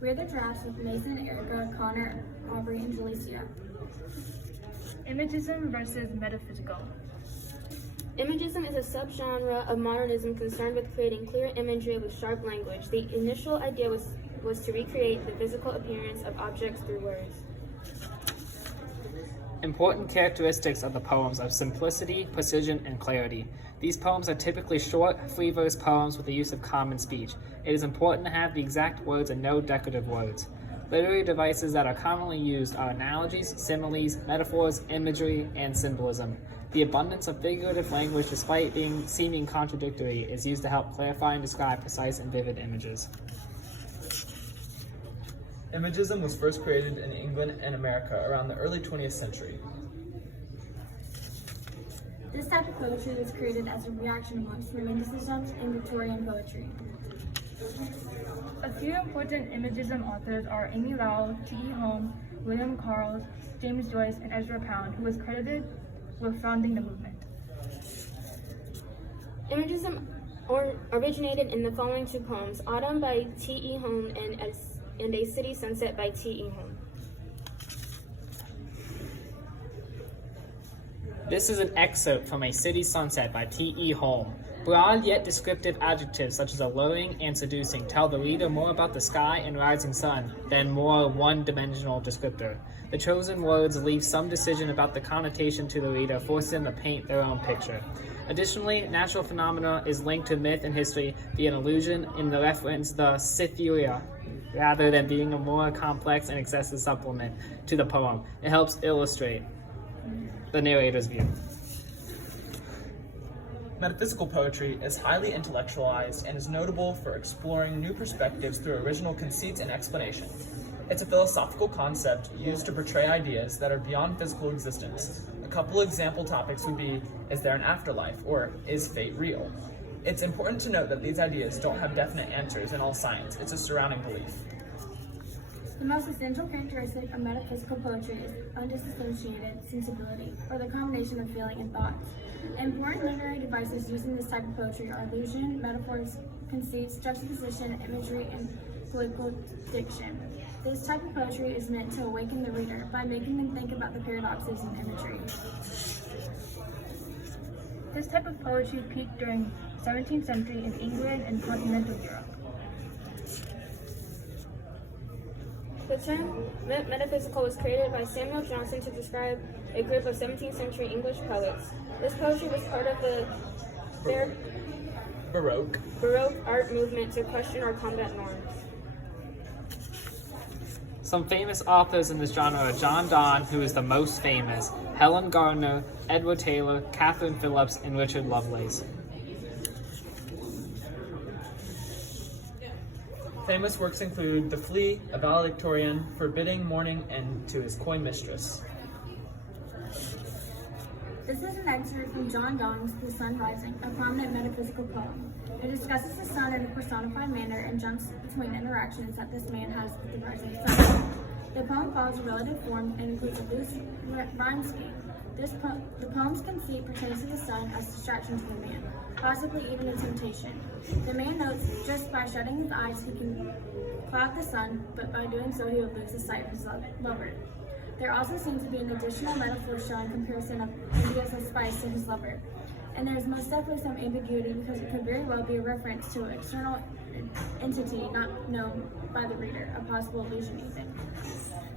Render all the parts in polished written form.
We're the Giraffes with Mason, Erika, Connor, Aubrey, and Jaliscia. Imagism versus Metaphysical. Imagism is a subgenre of modernism concerned with creating clear imagery with sharp language. The initial idea was to recreate the physical appearance of objects through words. Important characteristics of the poems are simplicity, precision, and clarity. These poems are typically short, free-verse poems with the use of common speech. It is important to have the exact words and no decorative words. Literary devices that are commonly used are analogies, similes, metaphors, imagery, and symbolism. The abundance of figurative language, despite seeming contradictory, is used to help clarify and describe precise and vivid images. Imagism was first created in England and America around the early 20th century. This type of poetry was created as a reaction amongst Romanticism and Victorian poetry. A few important Imagism authors are Amy Lowell, T.E. Home, William Carles, James Joyce, and Ezra Pound, who was credited with founding the movement. Imagism originated in the following two poems: Autumn by T.E. Home and A City Sunset by T.E. Home. This is an excerpt from A City Sunset by T.E. Home. Broad yet descriptive adjectives such as alluring and seducing tell the reader more about the sky and rising sun than more one-dimensional descriptor. The chosen words leave some decision about the connotation to the reader, forcing them to paint their own picture. Additionally, natural phenomena is linked to myth and history via an allusion in the reference the Cytherea, rather than being a more complex and excessive supplement to the poem. It helps illustrate the narrator's view. Metaphysical poetry is highly intellectualized and is notable for exploring new perspectives through original conceits and explanations. It's a philosophical concept used to portray ideas that are beyond physical existence. A couple example topics would be, is there an afterlife, or is fate real? It's important to note that these ideas don't have definite answers in all science, it's a surrounding belief. The most essential characteristic of metaphysical poetry is undisassociated sensibility, or the combination of feeling and thoughts. Important literary devices used in this type of poetry are allusion, metaphors, conceits, juxtaposition, imagery, and political diction. This type of poetry is meant to awaken the reader by making them think about the paradoxes in imagery. This type of poetry peaked during the 17th century in England and continental Europe. The term metaphysical was created by Samuel Johnson to describe a group of 17th century English poets. This poetry was part of the Baroque art movement to question or combat norms. Some famous authors in this genre are John Donne, who is the most famous, Helen Gardner, Edward Taylor, Catherine Phillips, and Richard Lovelace. Famous works include The Flea, A Valedictorian, Forbidding Mourning, and To His Coy Mistress. This is an excerpt from John Donne's The Sun Rising, a prominent metaphysical poem. It discusses the sun in a personified manner and jumps between interactions that this man has with the rising sun. The poem follows a relative form and includes a loose rhyme scheme. The poem's conceit pertains to the sun as distraction to the man, possibly even a temptation. The man notes just by shutting his eyes he can cloud the sun, but by doing so he will lose the sight of his lover. There also seems to be an additional metaphor showing comparison of India's spice to his lover. And there is most definitely some ambiguity because it could very well be a reference to an external entity not known by the reader, a possible illusion even.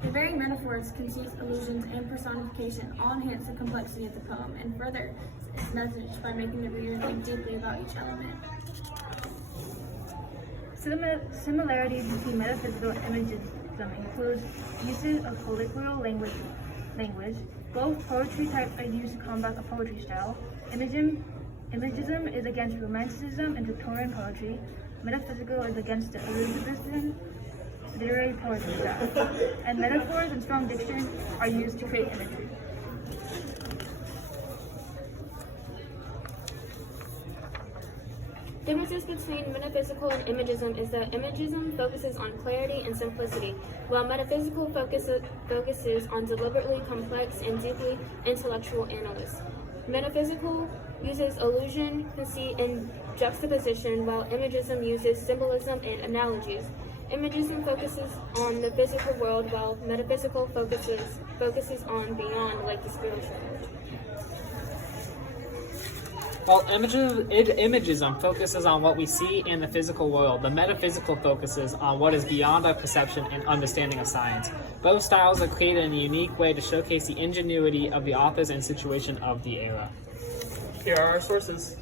The very metaphors, conceits, allusions, and personification all enhance the complexity of the poem and further its message by making the reader think deeply about each element. Similarities between metaphysical and imagism include uses of colloquial language. Both poetry types are used to combat a poetry style. Imagism is against Romanticism and Victorian poetry. Metaphysical is against the Elizabethan literary poetry style. And metaphors and strong diction are used to create imagery. Differences between metaphysical and imagism is that imagism focuses on clarity and simplicity, while metaphysical focuses on deliberately complex and deeply intellectual analysis. Metaphysical uses allusion, conceit, and juxtaposition, while imagism uses symbolism and analogies. Imagism focuses on the physical world, while metaphysical focuses on beyond, like the spiritual world. While Imagism focuses on what we see in the physical world, the metaphysical focuses on what is beyond our perception and understanding of science. Both styles are created in a unique way to showcase the ingenuity of the authors and situation of the era. Here are our sources.